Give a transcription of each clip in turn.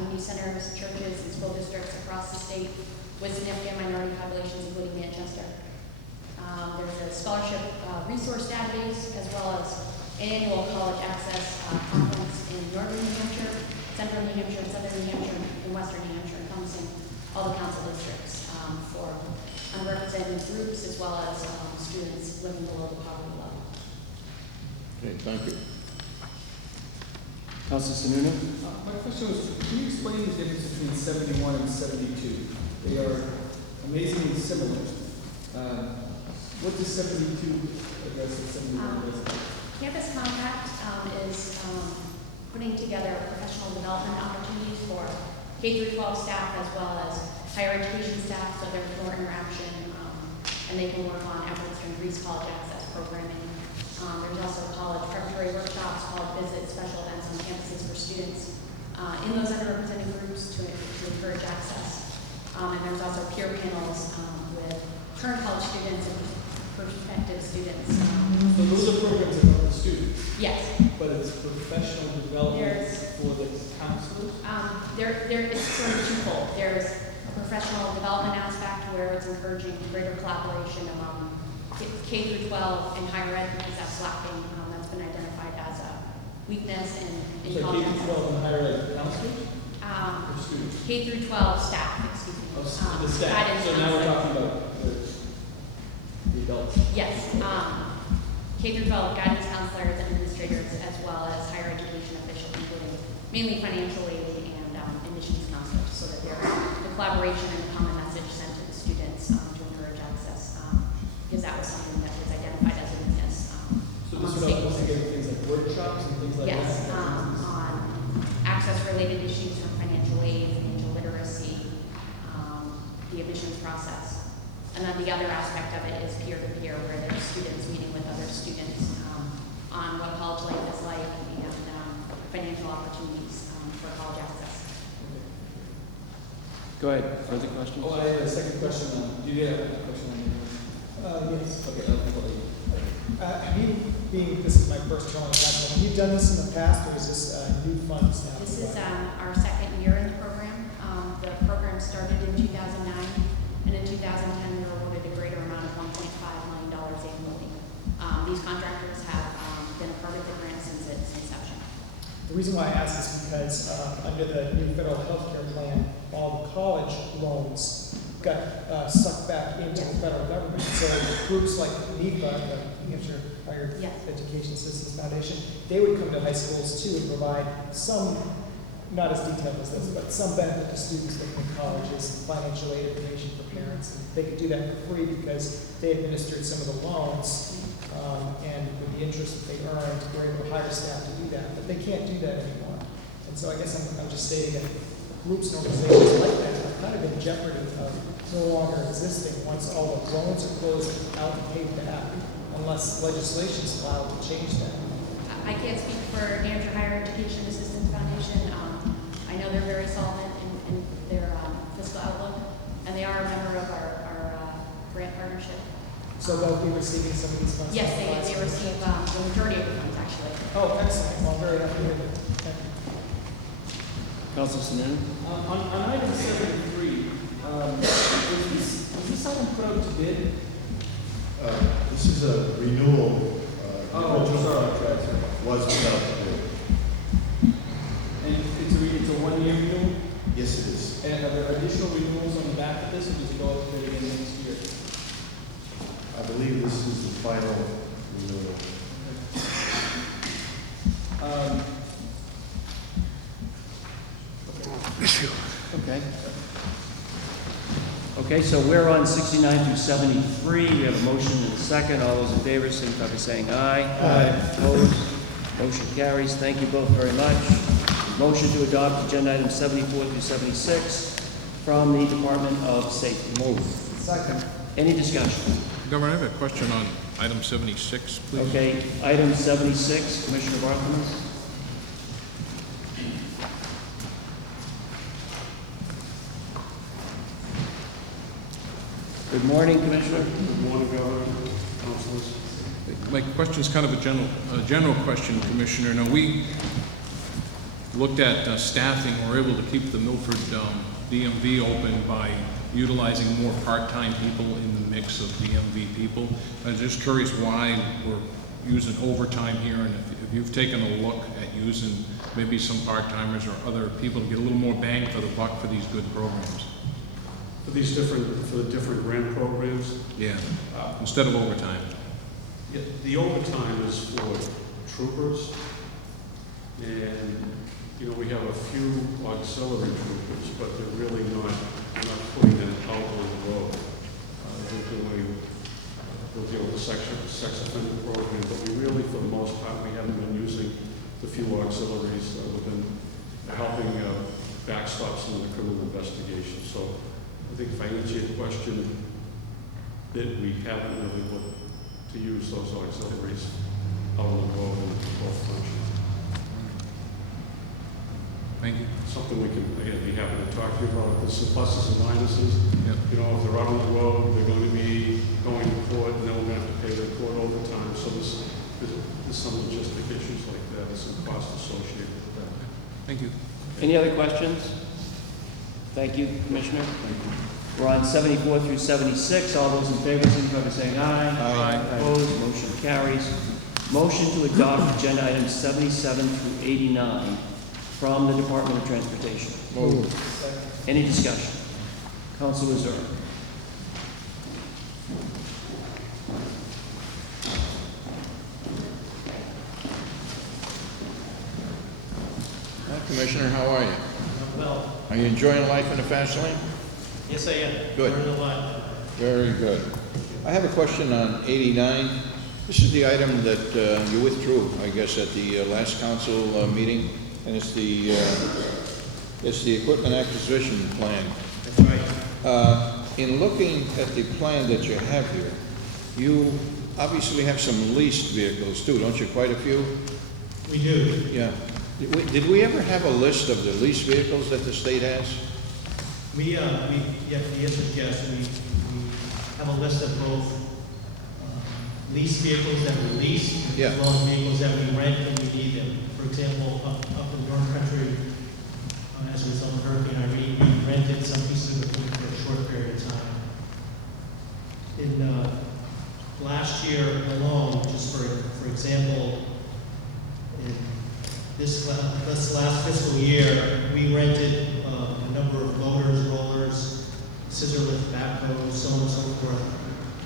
community centers, churches, and school districts across the state with significant minority populations, including Manchester. There's a scholarship resource database, as well as annual college access conference in northern New Hampshire, central New Hampshire, southern New Hampshire, and western New Hampshire, encompassing all the council districts for underrepresented groups, as well as students living below the poverty level. Okay, thank you. Councilor Sununu? My question was, can you explain the difference between 71 and 72? They are amazingly similar. What does 72 address and 71 does? Campus Compact is putting together professional development opportunities for K-12 staff as well as higher education staff, so there's more interaction and they can work on efforts to increase college access programming. There's also college preparatory workshops, college visits, special events on campuses for students in those underrepresented groups to encourage access. And there's also peer panels with current college students and prospective students. So those are programs that help the students? Yes. But it's professional development for the counselors? It's sort of twofold. There's a professional development aspect where it's encouraging greater collaboration among K through 12 and higher ed, because that's lacking. That's been identified as a weakness in So college. K through 12 and higher ed counselors? Or students? K through 12 staff, excuse me. Oh, the staff. Guidance So now we're counselors. talking about the adults. Yes. K through 12 guidance counselors and administrators, as well as higher education officials, including mainly financial aid and admissions counselors, so that there's the collaboration and common message sent to the students to encourage access, because that was something that was identified as a weakness. So this would help us to get things like workshops and things like Yes, that? on access-related issues from financial aid, financial literacy, the admissions process. And then the other aspect of it is peer-to-peer, where there's students meeting with other students on what college life is like and financial opportunities for college access. Go ahead. Further questions? Oh, I have a second question on, do you have a question on Yes. Okay, I'll This is my first term on the council. Have you done this in the past, or is this new funds now? This is our second year in the program. The program started in 2009, and in 2010 we were awarded a greater amount of $1.5 million annually. These contractors have been a part of the grant since its inception. The reason why I ask is because under the new federal health care plan, all the college loans got sucked back into the federal government. So groups like NEPA, the New Hampshire Higher Yes. Education Systems Foundation, they would come to high schools too and provide some, not as detailed as this, but some benefit to students looking at colleges, financial aid information for parents. And they could do that for free because they administered some of the loans, and with the interest that they earned, were able to hire staff to do that. But they can't do that anymore. And so I guess I'm just stating that groups and organizations like that are kind of in jeopardy of no longer existing once all the loans are closed out and paid back, unless legislation is allowed to change that. I can't speak for New Hampshire Higher Education Assistance Foundation. I know they're very solid in their fiscal outlook, and they are a member of our grant partnership. So they'll be receiving some of these funds? Yes, they receive the majority of the funds, actually. Oh, excellent. Well, I'm very happy to hear that. Thank you. Councilor Sununu? on item 73, was this item put out to bid? This is a renewal. The original sorry. contract was without the bid. And it's a one-year renewal? Yes, it is. And are there additional renewals on the back of this, or does it go out to bid again next year? I believe this is the final renewal. Okay. Okay, so we're on 69 through 73. We have a motion and a second. All those in favor, signify by saying aye. Aye. Opposed? Motion carries. Thank you both very much. Motion to adopt agenda items 74 through 76 from the Department of Safety. Move. Second. Any discussion? Governor, I have a question on item 76, please. Okay, item 76, Commissioner Barthelmess. Good morning, Commissioner. Good morning, Governor, councilors. My question is kind of a general question, Commissioner. Now, we looked at staffing. We're able to keep the Milford DMV open by utilizing more part-time people in the mix of DMV people. I was just curious why we're using overtime here, and if you've taken a look at using maybe some part-timers or other people to get a little more bang for the buck for these good programs. For the different grant programs, Yeah, instead of overtime. yeah, the overtime is for troopers, and, you know, we have a few auxiliary troopers, but they're really not putting them out on the road. They'll deal with the sex offender program, but we really, for the most part, we haven't been using the few auxiliaries that have been helping backstop some of the criminal investigation. So I think if I answer your question, that we haven't really looked to use those auxiliaries out on the road and both functions. Thank you. Something we can, again, be happy to talk to you about. There's some pluses and minuses. Yep. You know, if they're out on the road, they're going to be going to court, and then we're going to have to pay the court overtime. So there's some logistic issues like that. There's some costs associated with that. Thank you. Any other questions? Thank you, Commissioner. We're on 74 through 76. All those in favor, signify by saying aye. Aye. Opposed, motion carries. Motion to adopt agenda items 77 through 89 from the Department of Transportation. Moved. Any discussion? Councilor Zerr. Hi, Commissioner, how are you? Well, Are you enjoying life in the fast lane? yes, I am. Good. Learned a lot. Very good. I have a question on 89. This is the item that you withdrew, I guess, at the last council meeting, and it's the equipment acquisition plan. That's right. In looking at the plan that you have here, you obviously have some leased vehicles too, don't you? Quite a few? We do. Yeah. Did we ever have a list of the leased vehicles that the state has? Yeah, the answer is yes. We have a list of both leased vehicles that we lease, Yeah. as well as vehicles that we rent when we need them. For example, up in North Country, as a result of Hurricane Irene, we rented some pieces of equipment for a short period of time. In last year alone, just for example, in this last fiscal year, we rented a number of loaders, rollers, scissor lift backhoes, so on and so forth,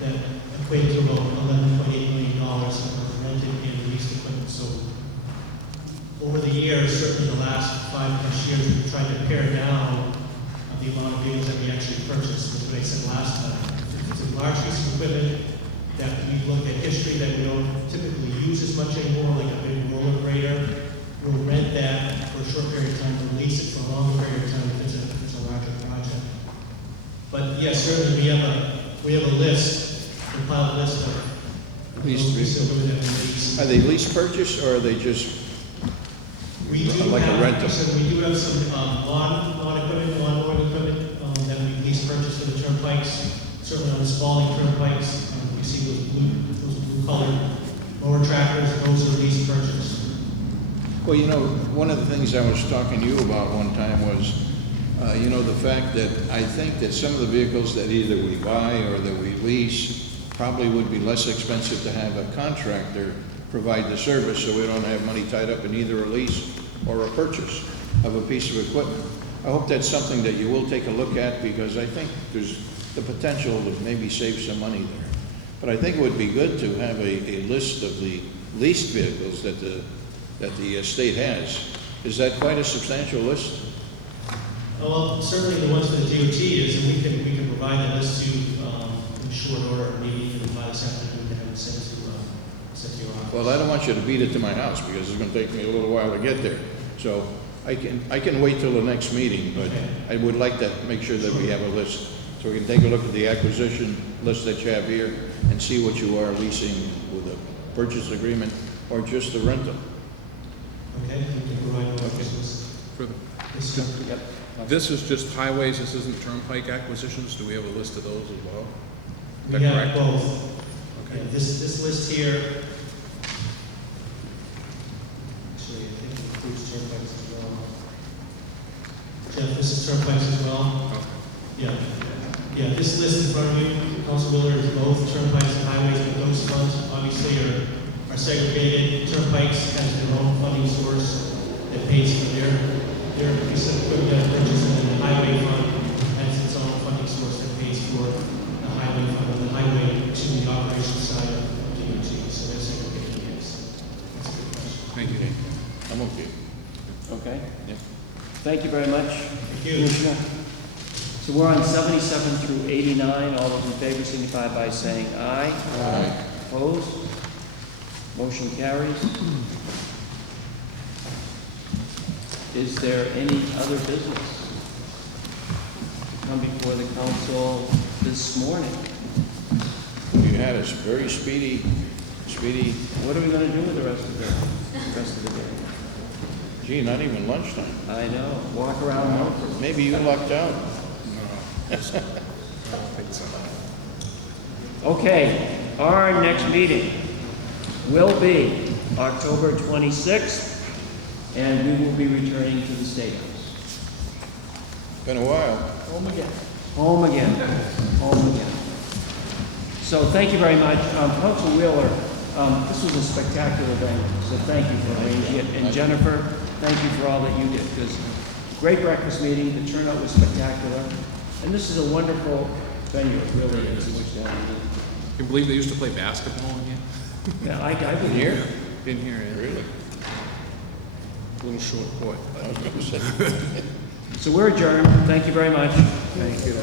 that equated to about $11.8 million that was rented and leased equipment. So over the years, certainly the last 5+ years, we've tried to pare down the amount of vehicles that we actually purchased, which is what I said last time. It's a large piece of equipment that we've looked at history that we don't typically use as much anymore, like a big roller grader. We'll rent that for a short period of time, and lease it for a longer period of time if it's a larger project. But yes, certainly we have a list, a compiled list of Leased those pieces of vehicles. equipment that we lease. Are they lease purchase or are they just We do like a have, rental? so we do have some lawn equipment, lawnmowing equipment that we lease purchase for the turnpikes. Certainly on the Spalding turnpikes, you see those blue colored mower tractors, those are lease purchase. Well, you know, one of the things I was talking to you about one time was, you know, the fact that I think that some of the vehicles that either we buy or that we lease probably would be less expensive to have a contractor provide the service, so we don't have money tied up in either a lease or a purchase of a piece of equipment. I hope that's something that you will take a look at, because I think there's the potential to maybe save some money there. But I think it would be good to have a list of the leased vehicles that the state has. Is that quite a substantial list? Well, certainly the ones that the DOT is, and we can provide that list to you in short order, maybe even by this afternoon, to have it sent to your office. Well, I don't want you to beat it to my house, because it's gonna take me a little while to get there. So I can wait till the next meeting, but Okay. I would like to make sure that we have a list, so we can take a look at the acquisition list that you have here and see what you are leasing with a purchase agreement or just a rental. Okay, we can provide all this. For the- Yep. This is just highways, this isn't turnpike acquisitions? Do we have a list of those as well? We Is that have correct? both. Okay. Yeah, this list here, actually, I think it includes turnpikes as well. Jeff, this is turnpikes as well. Okay. Yeah. Yeah, this list in front of you, Council Miller, is both turnpikes and highways, but those funds obviously are segregated. Turnpikes has their own funding source that pays for their piece of equipment purchase, and then the highway fund has its own funding source that pays for the highway fund, and the highway to the operations side of DOT, so they're segregated, yes. That's a good question. Thank you. I'm okay. Okay? Thank you very much. Thank you. Commissioner. So we're on 77 through 89. All those in favor signify by saying aye. Aye. Opposed? Motion carries. Is there any other business to come before the council this morning? You had a very speedy, What are we going to do with the rest of the day? gee, not even lunchtime. I know. Walk around Milford. Maybe you lucked out. Okay, our next meeting will be October 26th, and we will be returning to the State House. Been a while. Home again. Home again, home again. So thank you very much. Council Wheeler, this was a spectacular venue, so thank you for arranging it. And Jennifer, thank you for all that you did, because great breakfast meeting, the turnout was spectacular. And this is a wonderful venue, it really is. Can you believe they used to play basketball in here? Yeah, I've been Here? here. Been here, yeah. Really? A little short court. I was gonna say. So we're adjourned. Thank you very much. Thank you.